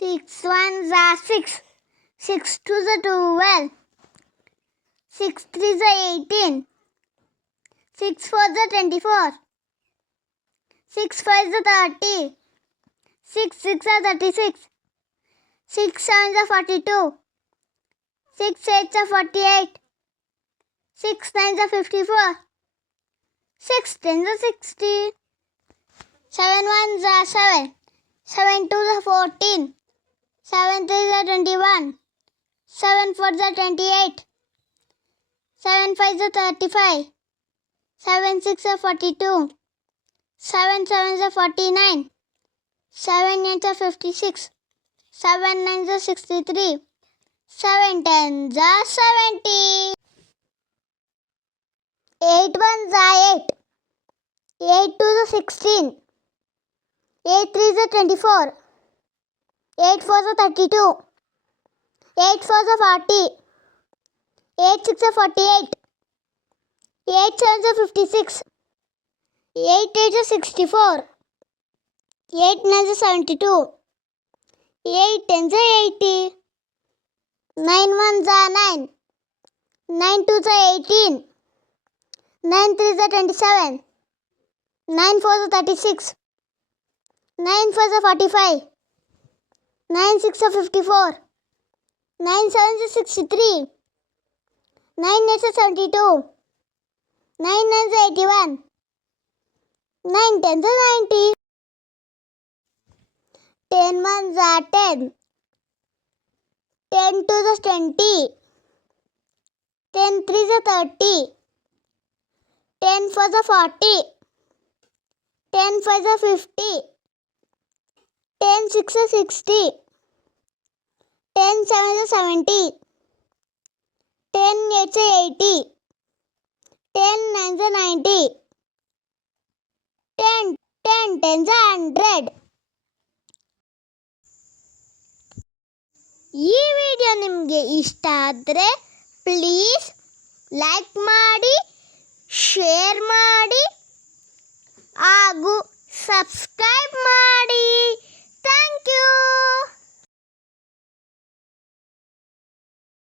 6 1s are 6. 6 2s are 12. 6 3s are 18. 6 4s are 24. 6 5s are 30. 6 6 are 36. 6 7s are 42. 6 8s are 48. 6 9s are 54. 6 10s are 60. 7 1s are 7. 7 2s are 14. 7 3s are 21. 7 4s are 28. 7 5s are 35. 7 6 are 42. 7 7s are 49. 7 8s are 56. 7 9s are 63. 7 10s are 70. 8 1s are 8. 8 2s are 16. 8 3s are 24. 8 4s are 32. 8 4s are 40. 8 6 are 48. 8 7s are 56. 8 8 are 64. 8 9s are 72. 8 10s are 80. 9 1s are 9. 9 2s are 18. 9 3s are 27. 9 4s are 36. 9 5s are 45. 9 6 are 54. 9 7s are 63. 9 8s are 72. 9 9s are 81. 9 10s are 90. 10 1s are 10. 10 2s are 20. 10 3s are 30. 10 4s are 40. 10 5s are 50. 10 6 are 60. 10 7s are 70. 10 8s are 80. 10 9s are 90. 10 10s are 100. ಈ video ನಿಮಗೆ ಇಷ್ಟ ಆದರೆ please like ಮಾಡಿ, share ಮಾಡಿ ಹಾಗೂ subscribe ಮಾಡಿ.